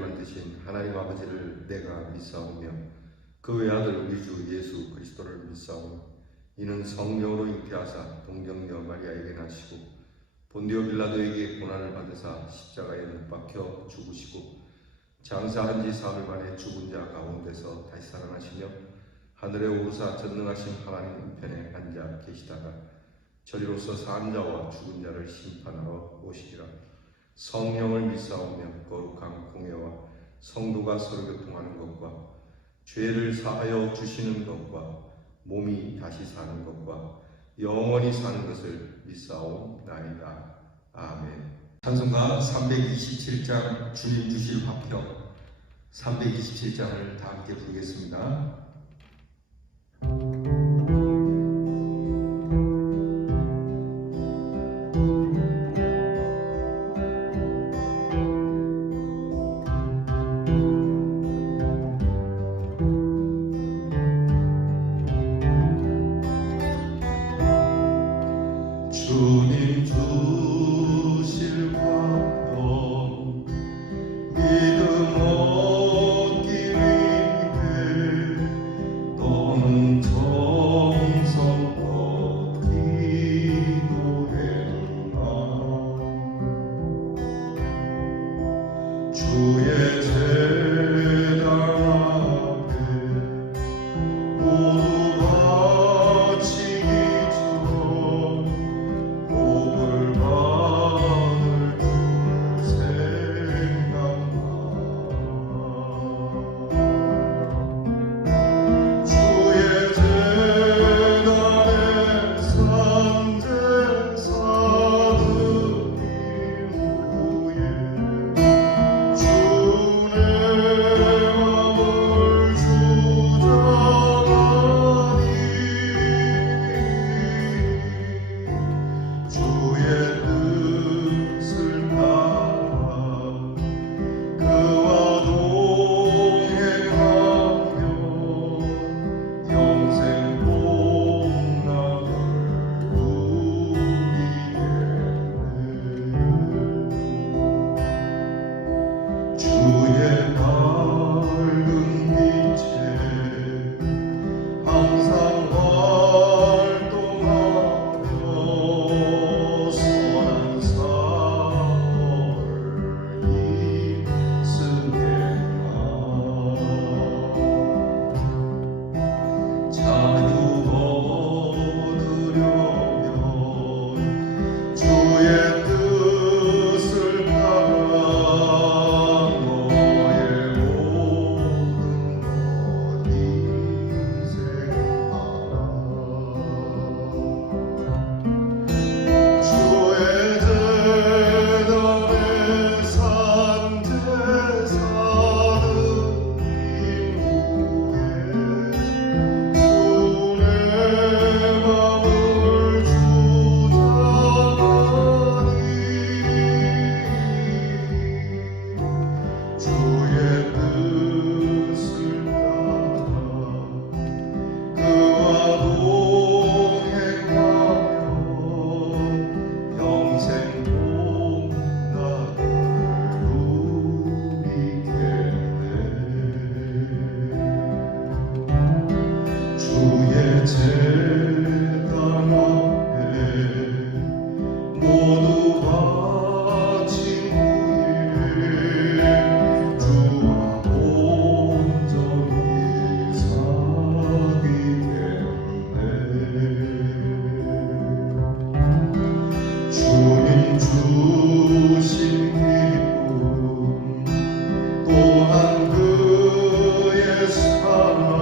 만드신 하나님 아버지를 내가 믿사오며 그 외아들 우리 주 예수 그리스도를 믿사오니 이는 성령으로 잉태하사 동정녀 마리아에게 나시고 본디오 빌라도에게 고난을 받으사 십자가에 못 박혀 죽으시고 장사한 지 사흘 만에 죽은 자 가운데서 다시 살아나시며 하늘에 오르사 전능하신 하나님 우편에 앉아 계시다가 저리로서 산 자와 죽은 자를 심판하러 오시리라. 성령을 믿사오며 거룩한 공예와 성도가 서로 교통하는 것과 죄를 사하여 주시는 것과 몸이 다시 사는 것과 영원히 사는 것을 믿사옵나이다. 아멘. 찬송가 327장 주님 주실 화평 327장을 다 함께 부르겠습니다. 주님 주실 화평 믿음 얻기 위해 너는 정성껏 기도했나. 주의 제단 앞에 모두 바치기처럼 복을 받을 줄 생각나. 주의 제단에 산제사 드린 후에 주의 마음을 주장하니 주의 뜻을 따라 그와 동행하며 영생 복락을 누리겠네. 주의 밝은 빛에 항상 활동하며 선한 사업을 힘쓰겠나. 자유 얻으려면 주의 뜻을 따라 너의 모든 것 희생하라. 주의 제단에 산제사 드린 후에 주의 마음을 주장하니 주의 뜻을 따라 그와 동행하며 영생 복락을 누리겠네. 주의 제단 앞에 모두 바친 후에 주와 온전히 사귀겠네. 주님 주신 기쁨 또한 그의 사랑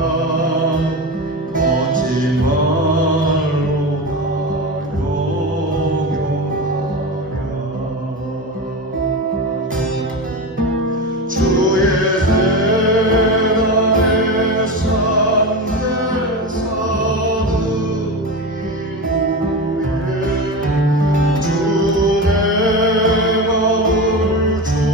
거짓말로다 영영하랴. 주의 제단에 산제사 드린 후에 주의 마음을 주장하니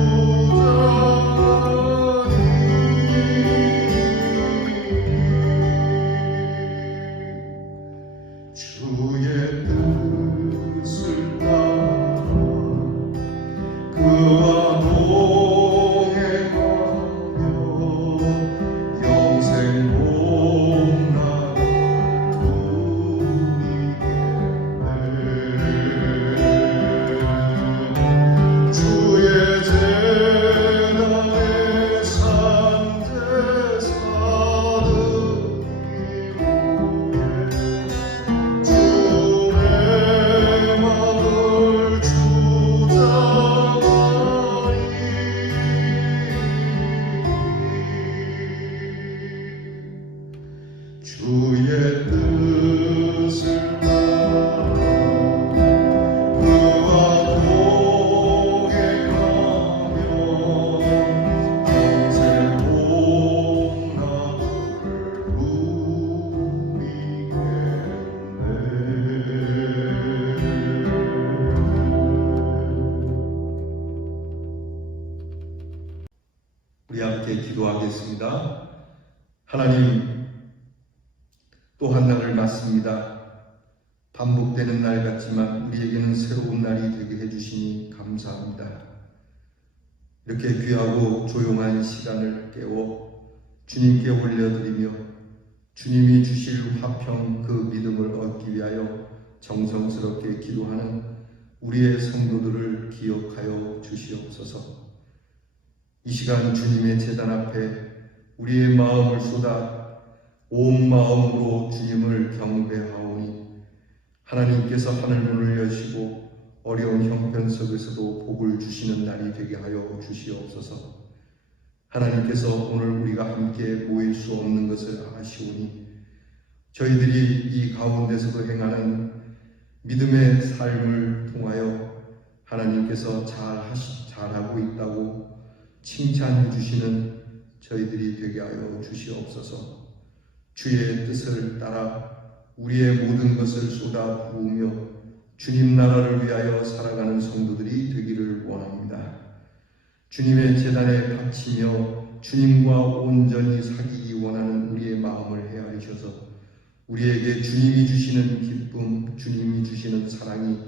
우리 함께 기도하겠습니다. 하나님, 또 한 날을 맞습니다. 반복되는 날 같지만 우리에게는 새로운 날이 되게 해주시니 감사합니다. 이렇게 귀하고 조용한 시간을 깨워 주님께 올려드리며 주님이 주실 화평 그 믿음을 얻기 위하여 정성스럽게 기도하는 우리의 성도들을 기억하여 주시옵소서. 이 시간 주님의 제단 앞에 우리의 마음을 쏟아 온 마음으로 주님을 경배하오니 하나님께서 하늘문을 여시고 어려운 형편 속에서도 복을 주시는 날이 되게 하여 주시옵소서. 하나님께서 오늘 우리가 함께 모일 수 없는 것을 아시오니 저희들이 이 가운데서도 행하는 믿음의 삶을 통하여 하나님께서 잘하고 있다고 칭찬해 주시는 저희들이 되게 하여 주시옵소서. 주의 뜻을 따라 우리의 모든 것을 쏟아 부으며 주님 나라를 위하여 살아가는 성도들이 되기를 원합니다. 주님의 제단에 바치며 주님과 온전히 사귀기 원하는 우리의 마음을 헤아리셔서 우리에게 주님이 주시는 기쁨, 주님이 주시는 사랑이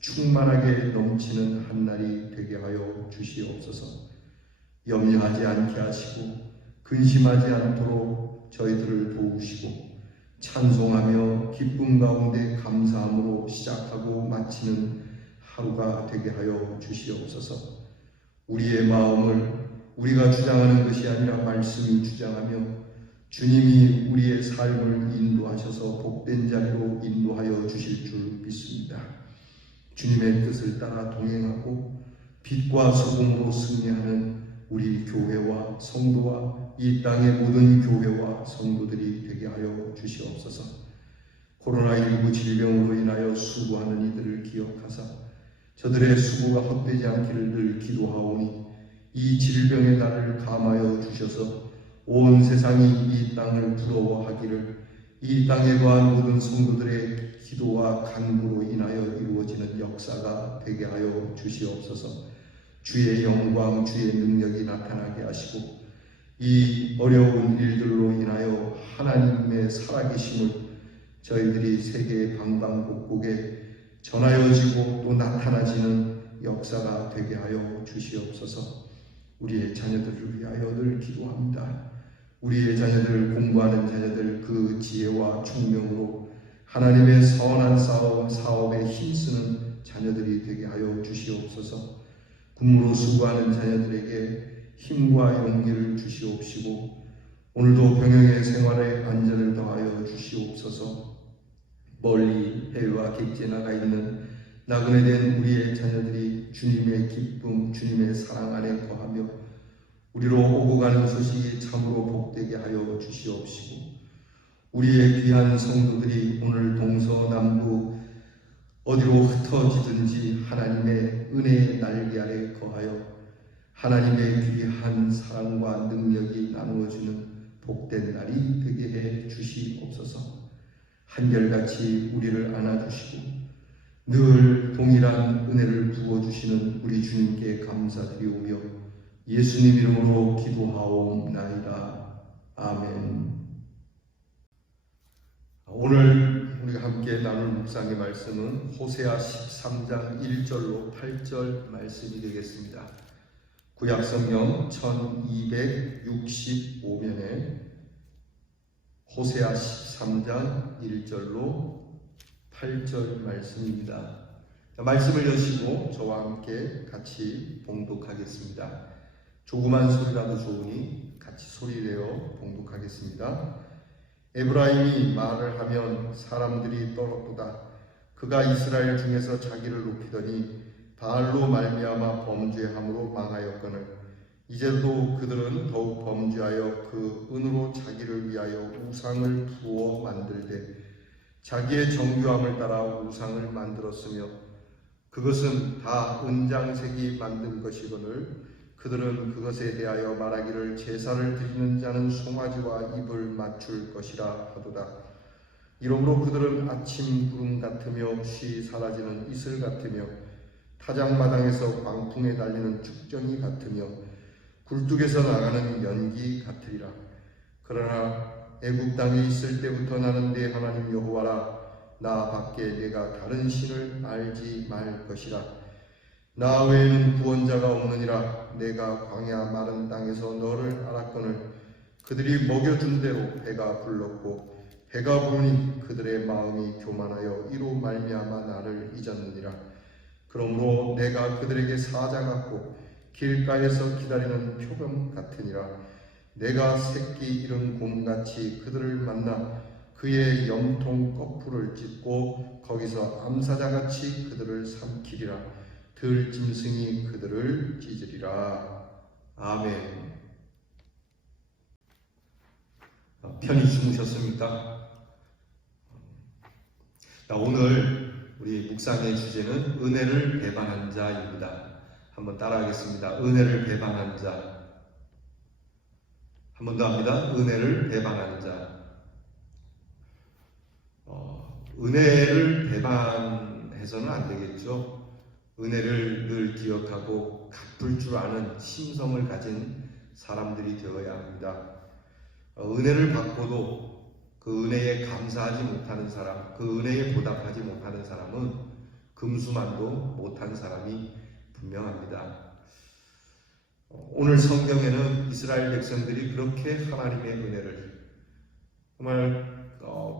충만하게 넘치는 한 날이 되게 하여 주시옵소서. 염려하지 않게 하시고 근심하지 않도록 저희들을 도우시고 찬송하며 기쁨 가운데 감사함으로 시작하고 마치는 하루가 되게 하여 주시옵소서. 우리의 마음을 우리가 주장하는 것이 아니라 말씀이 주장하며 주님이 우리의 삶을 인도하셔서 복된 자리로 인도하여 주실 줄 믿습니다. 주님의 뜻을 따라 동행하고 빛과 소금으로 승리하는 우리 교회와 성도와 이 땅의 모든 교회와 성도들이 되게 하여 주시옵소서. 코로나19 질병으로 인하여 수고하는 이들을 기억하사 저들의 수고가 헛되지 않기를 늘 기도하오니 이 질병의 날을 감하여 주셔서 온 세상이 이 땅을 부러워하기를 이 땅에 거한 모든 성도들의 기도와 간구로 인하여 이루어지는 역사가 되게 하여 주시옵소서. 주의 영광, 주의 능력이 나타나게 하시고 이 어려운 일들로 인하여 하나님의 살아계심을 저희들이 세계 방방곡곡에 전하여지고 또 나타나지는 역사가 되게 하여 주시옵소서. 우리의 자녀들을 위하여 늘 기도합니다. 우리의 자녀들, 공부하는 자녀들 그 지혜와 총명으로 하나님의 선한 사업에 힘쓰는 자녀들이 되게 하여 주시옵소서. 군무로 수고하는 자녀들에게 힘과 용기를 주시옵시고 오늘도 병영의 생활에 안전을 더하여 주시옵소서. 멀리 해외와 객지에 나가 있는 나그네된 우리의 자녀들이 주님의 기쁨, 주님의 사랑 안에 거하며 우리로 오고 가는 소식이 참으로 복되게 하여 주시옵시고 우리의 귀한 성도들이 오늘 동서남북 어디로 흩어지든지 하나님의 은혜의 날개 아래 거하여 하나님의 귀한 사랑과 능력이 나누어주는 복된 날이 되게 해 주시옵소서. 한결같이 우리를 안아주시고 늘 동일한 은혜를 부어주시는 우리 주님께 감사드리오며 예수님 이름으로 기도하옵나이다. 아멘. 오늘 우리가 함께 나눌 묵상의 말씀은 호세아 13장 1절로 8절 말씀이 되겠습니다. 구약성경 1265면에 호세아 13장 1절로 8절 말씀입니다. 말씀을 여시고 저와 함께 같이 봉독하겠습니다. 조그만 소리라도 좋으니 같이 소리내어 봉독하겠습니다. 에브라임이 말을 하면 사람들이 떨었도다. 그가 이스라엘 중에서 자기를 높이더니 바알로 말미암아 범죄함으로 망하였거늘 이제도 그들은 더욱 범죄하여 그 은으로 자기를 위하여 우상을 부어 만들되 자기의 정교함을 따라 우상을 만들었으며 그것은 다 은장색이 만든 것이거늘 그들은 그것에 대하여 말하기를 제사를 드리는 자는 송아지와 입을 맞출 것이라 하도다. 이러므로 그들은 아침 구름 같으며 쉬 사라지는 이슬 같으며 타작마당에서 광풍에 달리는 축정이 같으며 굴뚝에서 나가는 연기 같으리라. 그러나 애굽 땅에 있을 때부터 나는 네 하나님 여호와라. 나 밖에 내가 다른 신을 알지 말 것이라. 나 외에는 구원자가 없느니라. 내가 광야 마른 땅에서 너를 알았거늘 그들이 먹여준 대로 배가 불렀고 배가 부르니 그들의 마음이 교만하여 이로 말미암아 나를 잊었느니라. 그러므로 내가 그들에게 사자 같고 길가에서 기다리는 표범 같으니라. 내가 새끼 잃은 곰같이 그들을 만나 그의 염통 거풀을 찢고 거기서 암사자같이 그들을 삼키리라. 들짐승이 그들을 찢으리라. 아멘. 편히 주무셨습니까? 오늘 우리 묵상의 주제는 은혜를 배반한 자입니다. 한번 따라하겠습니다. 은혜를 배반한 자. 한 번 더 합니다. 은혜를 배반한 자. 은혜를 배반해서는 안 되겠죠. 은혜를 늘 기억하고 갚을 줄 아는 심성을 가진 사람들이 되어야 합니다. 은혜를 받고도 그 은혜에 감사하지 못하는 사람, 그 은혜에 보답하지 못하는 사람은 금수만도 못한 사람이 분명합니다. 오늘 성경에는 이스라엘 백성들이 그렇게 하나님의 은혜를 정말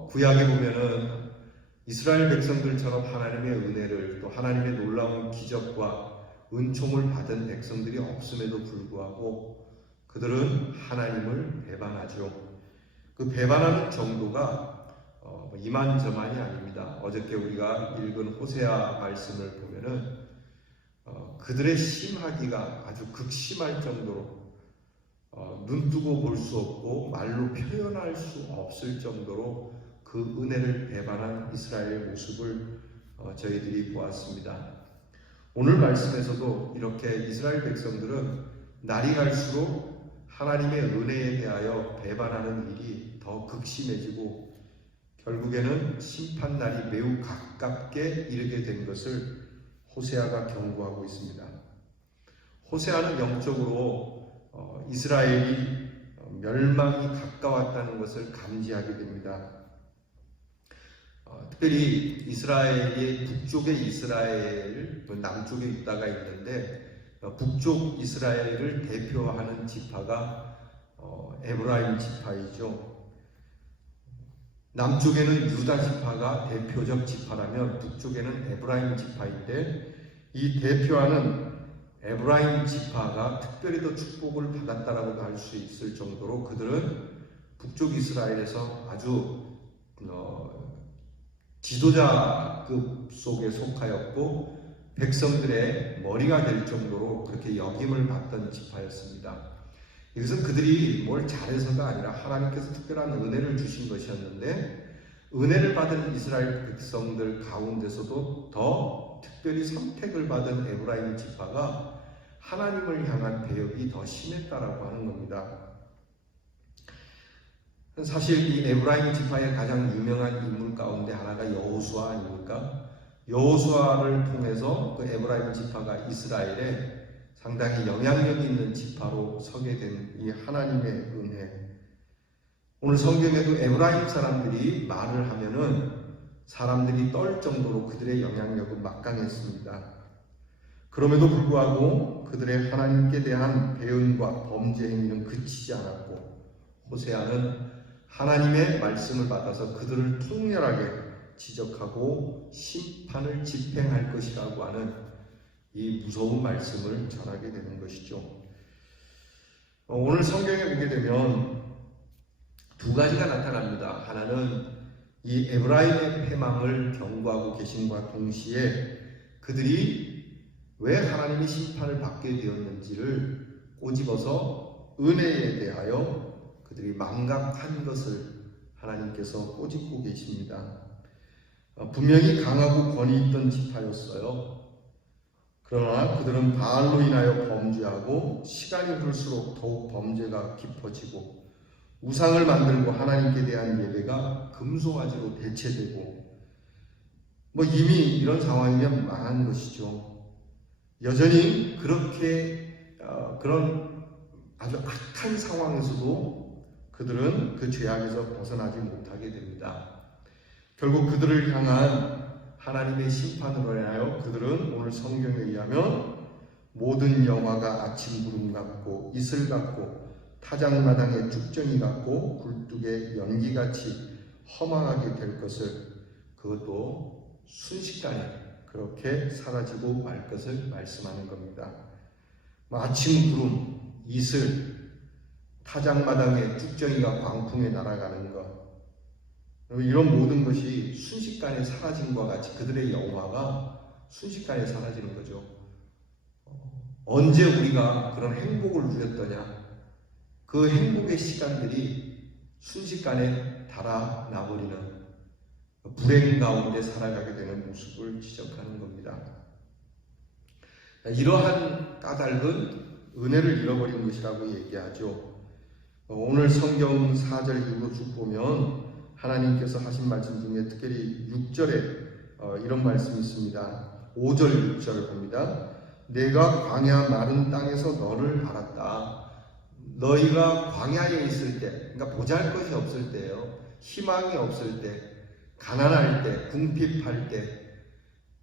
구약에 보면은 이스라엘 백성들처럼 하나님의 은혜를 또 하나님의 놀라운 기적과 은총을 받은 백성들이 없음에도 불구하고 그들은 하나님을 배반하죠. 그 배반하는 정도가 이만저만이 아닙니다. 어저께 우리가 읽은 호세아 말씀을 보면은 그들의 심하기가 아주 극심할 정도로 눈뜨고 볼 수 없고 말로 표현할 수 없을 정도로 그 은혜를 배반한 이스라엘의 모습을 저희들이 보았습니다. 오늘 말씀에서도 이렇게 이스라엘 백성들은 날이 갈수록 하나님의 은혜에 대하여 배반하는 일이 더 극심해지고 결국에는 심판날이 매우 가깝게 이르게 된 것을 호세아가 경고하고 있습니다. 호세아는 영적으로 이스라엘이 멸망이 가까웠다는 것을 감지하게 됩니다. 특별히 이스라엘이 북쪽에 이스라엘, 남쪽에 유다가 있는데 북쪽 이스라엘을 대표하는 지파가 에브라임 지파이죠. 남쪽에는 유다 지파가 대표적 지파라면 북쪽에는 에브라임 지파인데 이 대표하는 에브라임 지파가 특별히 더 축복을 받았다라고 할 수 있을 정도로 그들은 북쪽 이스라엘에서 아주 지도자급 속에 속하였고 백성들의 머리가 될 정도로 그렇게 역임을 받던 지파였습니다. 이것은 그들이 뭘 잘해서가 아니라 하나님께서 특별한 은혜를 주신 것이었는데 은혜를 받은 이스라엘 백성들 가운데서도 더 특별히 선택을 받은 에브라임 지파가 하나님을 향한 배역이 더 심했다라고 하는 겁니다. 사실 이 에브라임 지파의 가장 유명한 인물 가운데 하나가 여호수아 아닙니까? 여호수아를 통해서 그 에브라임 지파가 이스라엘에 상당히 영향력 있는 지파로 서게 된 이 하나님의 은혜. 오늘 성경에도 에브라임 사람들이 말을 하면은 사람들이 떨 정도로 그들의 영향력은 막강했습니다. 그럼에도 불구하고 그들의 하나님께 대한 배은과 범죄 행위는 그치지 않았고 호세아는 하나님의 말씀을 받아서 그들을 통렬하게 지적하고 심판을 집행할 것이라고 하는 이 무서운 말씀을 전하게 되는 것이죠. 오늘 성경에 보게 되면 두 가지가 나타납니다. 하나는 이 에브라임의 패망을 경고하고 계심과 동시에 그들이 왜 하나님의 심판을 받게 되었는지를 꼬집어서 은혜에 대하여 그들이 망각한 것을 하나님께서 꼬집고 계십니다. 분명히 강하고 권위 있던 지파였어요. 그러나 그들은 바알로 인하여 범죄하고 시간이 흐를수록 더욱 범죄가 깊어지고 우상을 만들고 하나님께 대한 예배가 금송아지로 대체되고 이미 이런 상황이면 망한 것이죠. 여전히 그렇게 그런 아주 악한 상황에서도 그들은 그 죄악에서 벗어나지 못하게 됩니다. 결국 그들을 향한 하나님의 심판으로 인하여 그들은 오늘 성경에 의하면 모든 영화가 아침 구름 같고 이슬 같고 타작마당의 쭉정이 같고 굴뚝의 연기같이 허망하게 될 것을, 그것도 순식간에 그렇게 사라지고 말 것을 말씀하는 겁니다. 아침 구름, 이슬, 타작마당의 쭉정이가 광풍에 날아가는 것, 이런 모든 것이 순식간에 사라짐과 같이 그들의 영화가 순식간에 사라지는 거죠. 언제 우리가 그런 행복을 누렸더냐? 그 행복의 시간들이 순식간에 달아나버리는 불행 가운데 살아가게 되는 모습을 지적하는 겁니다. 이러한 까닭은 은혜를 잃어버린 것이라고 얘기하죠. 오늘 성경 4절 이후로 쭉 보면 하나님께서 하신 말씀 중에 특별히 6절에 이런 말씀이 있습니다. 5절 6절을 봅니다. 내가 광야 마른 땅에서 너를 알았다. 너희가 광야에 있을 때, 그러니까 보잘것이 없을 때예요. 희망이 없을 때, 가난할 때, 궁핍할 때,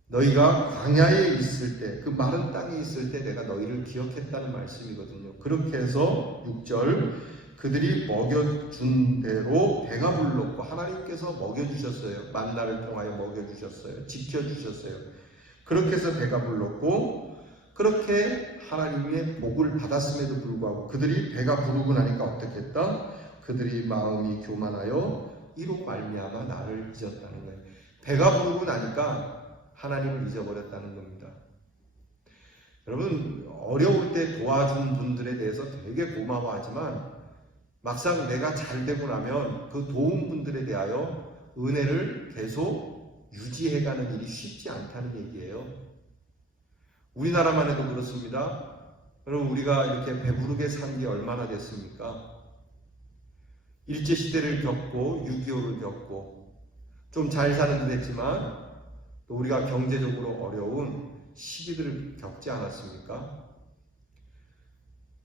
너희가 광야에 있을 때, 그 마른 땅에 있을 때 내가 너희를 기억했다는 말씀이거든요. 그렇게 해서 6절, 그들이 먹여준 대로 배가 불렀고, 하나님께서 먹여주셨어요. 만나를 통하여 먹여주셨어요. 지켜주셨어요. 그렇게 해서 배가 불렀고, 그렇게 하나님의 복을 받았음에도 불구하고 그들이 배가 부르고 나니까 어떻게 했다? 그들이 마음이 교만하여 이로 말미암아 나를 잊었다는 거예요. 배가 부르고 나니까 하나님을 잊어버렸다는 겁니다. 여러분, 어려울 때 도와준 분들에 대해서 되게 고마워하지만 막상 내가 잘 되고 나면 그 도움 분들에 대하여 은혜를 계속 유지해가는 일이 쉽지 않다는 얘기예요. 우리나라만 해도 그렇습니다. 여러분, 우리가 이렇게 배부르게 산 게 얼마나 됐습니까? 일제시대를 겪고 6.25를 겪고 좀 잘 사는 듯 했지만 또 우리가 경제적으로 어려운 시기들을 겪지 않았습니까?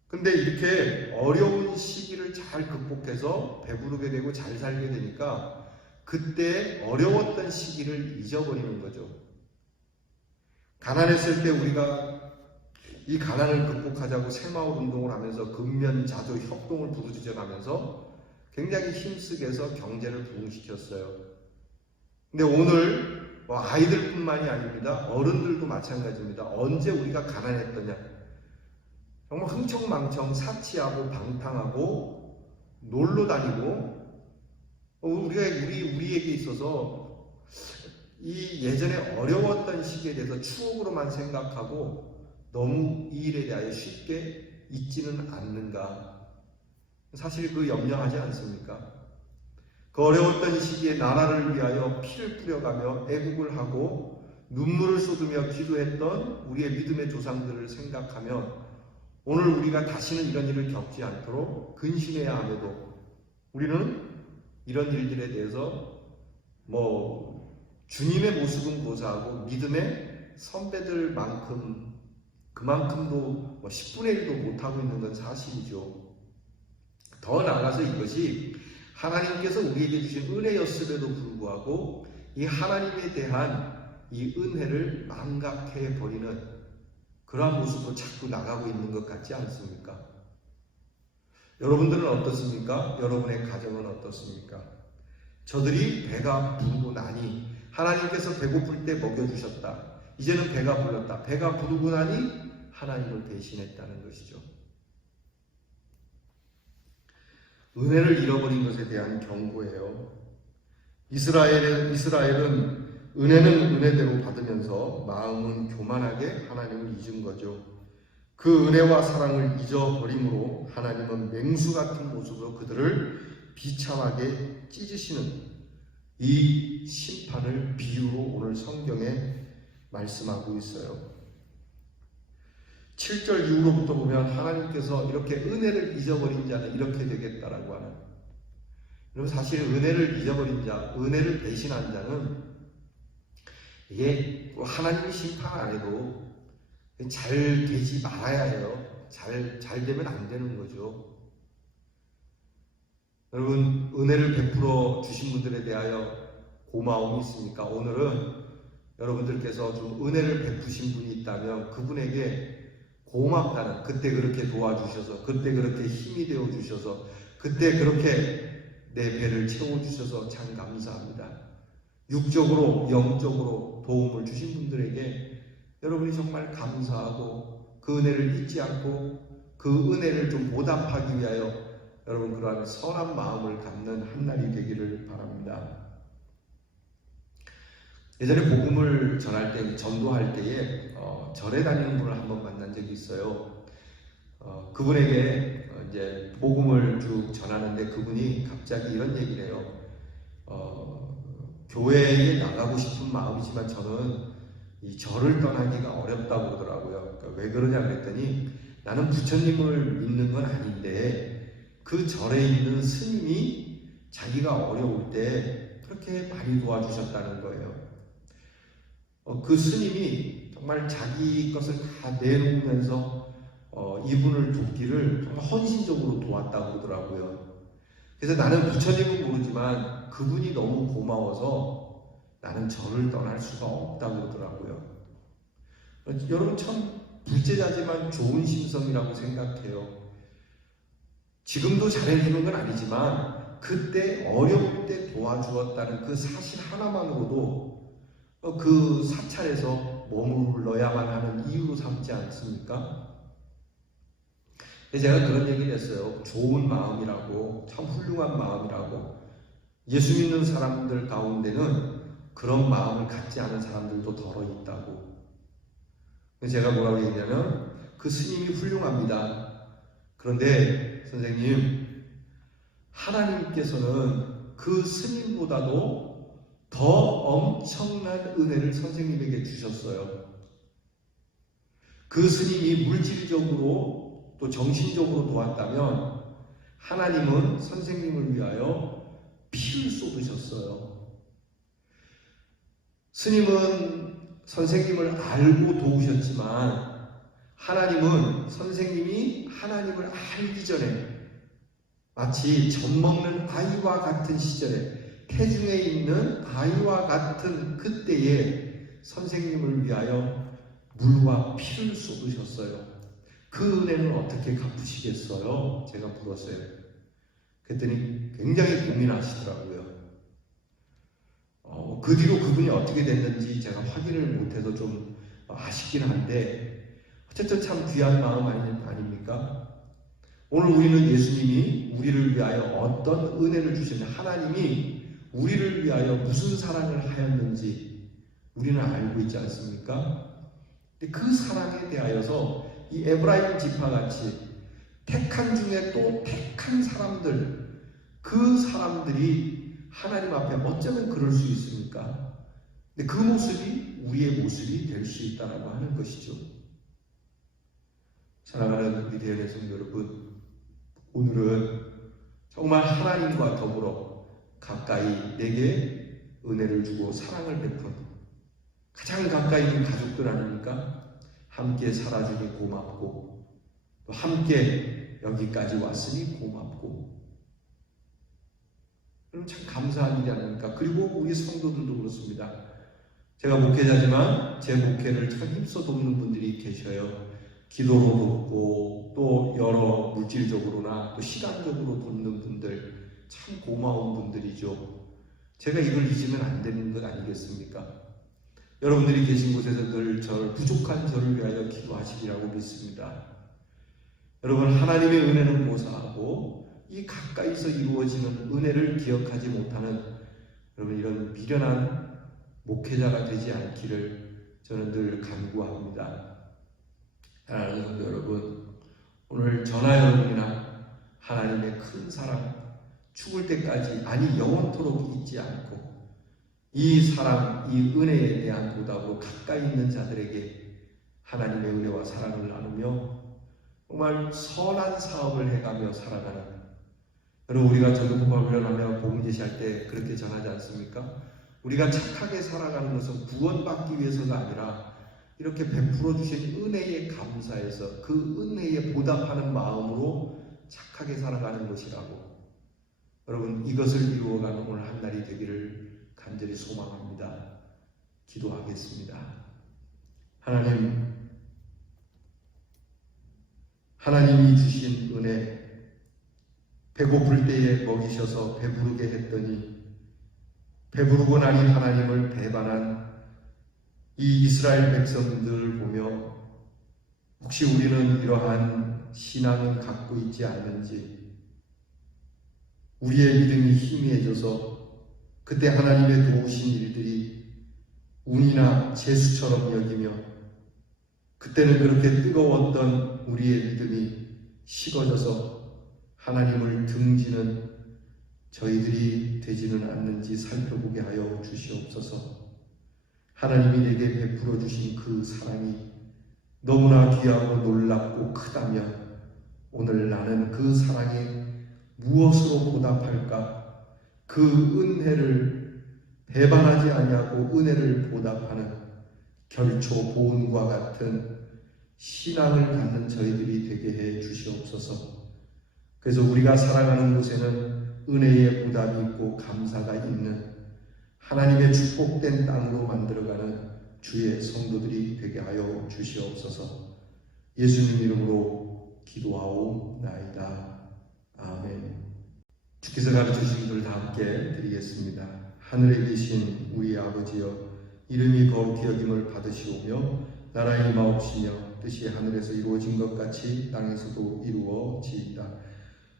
근데 이렇게 어려운 시기를 잘 극복해서 배부르게 되고 잘 살게 되니까 그때 어려웠던 시기를 잊어버리는 거죠. 가난했을 때 우리가 이 가난을 극복하자고 새마을 운동을 하면서 근면자조 협동을 부르짖어가면서 굉장히 힘쓰게 해서 경제를 부흥시켰어요. 근데 오늘 아이들뿐만이 아닙니다. 어른들도 마찬가지입니다. 언제 우리가 가난했더냐? 정말 흥청망청 사치하고 방탕하고 놀러 다니고 우리에게 있어서 이 예전에 어려웠던 시기에 대해서 추억으로만 생각하고 너무 이 일에 대하여 쉽게 잊지는 않는가? 사실 그 염려하지 않습니까? 그 어려웠던 시기에 나라를 위하여 피를 뿌려가며 애국을 하고 눈물을 쏟으며 기도했던 우리의 믿음의 조상들을 생각하면 오늘 우리가 다시는 이런 일을 겪지 않도록 근신해야 함에도 우리는 이런 일들에 대해서 주님의 모습은 고사하고 믿음의 선배들만큼 그만큼도 10분의 1도 못하고 있는 건 사실이죠. 더 나아가서 이것이 하나님께서 우리에게 주신 은혜였음에도 불구하고 이 하나님에 대한 이 은혜를 망각해버리는 그러한 모습으로 자꾸 나가고 있는 것 같지 않습니까? 여러분들은 어떻습니까? 여러분의 가정은 어떻습니까? 저들이 배가 부르고 나니 하나님께서 배고플 때 먹여주셨다. 이제는 배가 불렀다. 배가 부르고 나니 하나님을 대신했다는 것이죠. 은혜를 잃어버린 것에 대한 경고예요. 이스라엘은 은혜는 은혜대로 받으면서 마음은 교만하게 하나님을 잊은 거죠. 그 은혜와 사랑을 잊어버림으로 하나님은 맹수 같은 모습으로 그들을 비참하게 찢으시는 이 심판을 비유로 오늘 성경에 말씀하고 있어요. 7절 이후로부터 보면 하나님께서 이렇게 은혜를 잊어버린 자는 이렇게 되겠다라고 하는, 여러분 사실 은혜를 잊어버린 자, 은혜를 배신한 자는 이게 하나님이 심판 안 해도 잘 되지 말아야 해요. 잘 되면 안 되는 거죠. 여러분, 은혜를 베풀어 주신 분들에 대하여 고마움이 있습니까? 오늘은 여러분들께서 좀 은혜를 베푸신 분이 있다면 그분에게 고맙다는, 그때 그렇게 도와주셔서, 그때 그렇게 힘이 되어 주셔서, 그때 그렇게 내 배를 채워 주셔서 참 감사합니다. 육적으로 영적으로 도움을 주신 분들에게 여러분이 정말 감사하고 그 은혜를 잊지 않고 그 은혜를 좀 보답하기 위하여 여러분 그러한 선한 마음을 갖는 한 날이 되기를 바랍니다. 예전에 복음을 전할 때, 전도할 때에 절에 다니는 분을 한번 만난 적이 있어요. 그분에게 이제 복음을 쭉 전하는데 그분이 갑자기 이런 얘기를 해요. 교회에 나가고 싶은 마음이지만 저는 이 절을 떠나기가 어렵다고 그러더라고요. 그러니까 왜 그러냐 그랬더니 나는 부처님을 믿는 건 아닌데 그 절에 있는 스님이 자기가 어려울 때 그렇게 많이 도와주셨다는 거예요. 그 스님이 정말 자기 것을 다 내놓으면서 이분을 돕기를 정말 헌신적으로 도왔다고 그러더라고요. 그래서 나는 부처님은 모르지만 그분이 너무 고마워서 나는 절을 떠날 수가 없다고 그러더라고요. 여러분 참 불제자지만 좋은 심성이라고 생각해요. 지금도 잘해주는 건 아니지만 그때 어려울 때 도와주었다는 그 사실 하나만으로도 그 사찰에서 머물러야만 하는 이유로 삼지 않습니까? 제가 그런 얘기를 했어요. 좋은 마음이라고, 참 훌륭한 마음이라고. 예수 믿는 사람들 가운데는 그런 마음을 갖지 않은 사람들도 더러 있다고. 제가 뭐라고 얘기하냐면 그 스님이 훌륭합니다. 그런데 선생님, 하나님께서는 그 스님보다도 더 엄청난 은혜를 선생님에게 주셨어요. 그 스님이 물질적으로 또 정신적으로 도왔다면 하나님은 선생님을 위하여 피를 쏟으셨어요. 스님은 선생님을 알고 도우셨지만 하나님은 선생님이 하나님을 알기 전에 마치 젖 먹는 아이와 같은 시절에 태중에 있는 아이와 같은 그때에 선생님을 위하여 물과 피를 쏟으셨어요. 그 은혜는 어떻게 갚으시겠어요? 제가 물었어요. 그랬더니 굉장히 고민하시더라고요. 그 뒤로 그분이 어떻게 됐는지 제가 확인을 못해서 좀 아쉽긴 한데 어쨌든 참 귀한 마음 아닙니까? 오늘 우리는 예수님이 우리를 위하여 어떤 은혜를 주셨는지, 하나님이 우리를 위하여 무슨 사랑을 하였는지 우리는 알고 있지 않습니까? 근데 그 사랑에 대하여서 이 에브라임 지파같이 택한 중에 또 택한 사람들, 그 사람들이 하나님 앞에 어쩌면 그럴 수 있습니까? 근데 그 모습이 우리의 모습이 될 수 있다라고 하는 것이죠. 사랑하는 우리 대연의 성도 여러분, 오늘은 정말 하나님과 더불어 가까이 내게 은혜를 주고 사랑을 베푼 가장 가까이 있는 가족들 아닙니까? 함께 살아주니 고맙고 또 함께 여기까지 왔으니 고맙고, 그럼 참 감사한 일이 아닙니까? 그리고 우리 성도들도 그렇습니다. 제가 목회자지만 제 목회를 참 힘써 돕는 분들이 계셔요. 기도로 돕고 또 여러 물질적으로나 또 시간적으로 돕는 분들 참 고마운 분들이죠. 제가 이걸 잊으면 안 되는 것 아니겠습니까? 여러분들이 계신 곳에서 늘 부족한 저를 위하여 기도하시리라고 믿습니다. 여러분, 하나님의 은혜는 고사하고 이 가까이서 이루어지는 은혜를 기억하지 못하는 여러분 이런 미련한 목회자가 되지 않기를 저는 늘 간구합니다. 사랑하는 성도 여러분, 오늘 저나 여러분이나 하나님의 큰 사랑, 죽을 때까지 아니 영원토록 잊지 않고 이 사랑, 이 은혜에 대한 보답으로 가까이 있는 자들에게 하나님의 은혜와 사랑을 나누며 정말 선한 사업을 해가며 살아가는, 여러분 우리가 저녁국화 훈련하며 복음 제시할 때 그렇게 전하지 않습니까? 우리가 착하게 살아가는 것은 구원받기 위해서가 아니라 이렇게 베풀어 주신 은혜에 감사해서 그 은혜에 보답하는 마음으로 착하게 살아가는 것이라고, 여러분 이것을 이루어가는 오늘 한 날이 되기를 간절히 소망합니다. 기도하겠습니다. 하나님이 주신 은혜, 배고플 때에 먹이셔서 배부르게 했더니 배부르고 나니 하나님을 배반한 이 이스라엘 백성들을 보며 혹시 우리는 이러한 신앙을 갖고 있지 않는지, 우리의 믿음이 희미해져서 그때 하나님의 도우신 일들이 운이나 재수처럼 여기며 그때는 그렇게 뜨거웠던 우리의 믿음이 식어져서 하나님을 등지는 저희들이 되지는 않는지 살펴보게 하여 주시옵소서. 하나님이 내게 베풀어 주신 그 사랑이 너무나 귀하고 놀랍고 크다면 오늘 나는 그 사랑에 무엇으로 보답할까? 그 은혜를 배반하지 아니하고 은혜를 보답하는 결초 보은과 같은 신앙을 갖는 저희들이 되게 해 주시옵소서. 그래서 우리가 살아가는 곳에는 은혜의 보답이 있고 감사가 있는 하나님의 축복된 땅으로 만들어가는 주의 성도들이 되게 하여 주시옵소서. 예수님 이름으로 기도하옵나이다. 아멘. 주께서 가르쳐주신 것을 다 함께 드리겠습니다. 하늘에 계신 우리 아버지여, 이름이 거룩히 여김을 받으시오며 나라의 임하옵시며 뜻이 하늘에서 이루어진 것 같이 땅에서도 이루어지이다.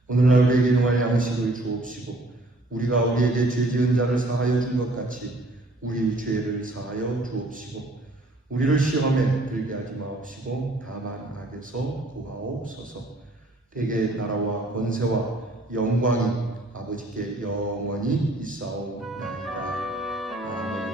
오늘날 우리에게 일용할 양식을 주옵시고 우리가 우리에게 죄 지은 자를 사하여 준 것 같이 우리 죄를 사하여 주옵시고 우리를 시험에 들게 하지 마옵시고 다만 악에서 구하옵소서. 대개 나라와 권세와 영광이 아버지께 영원히 있사옵나이다. 아멘.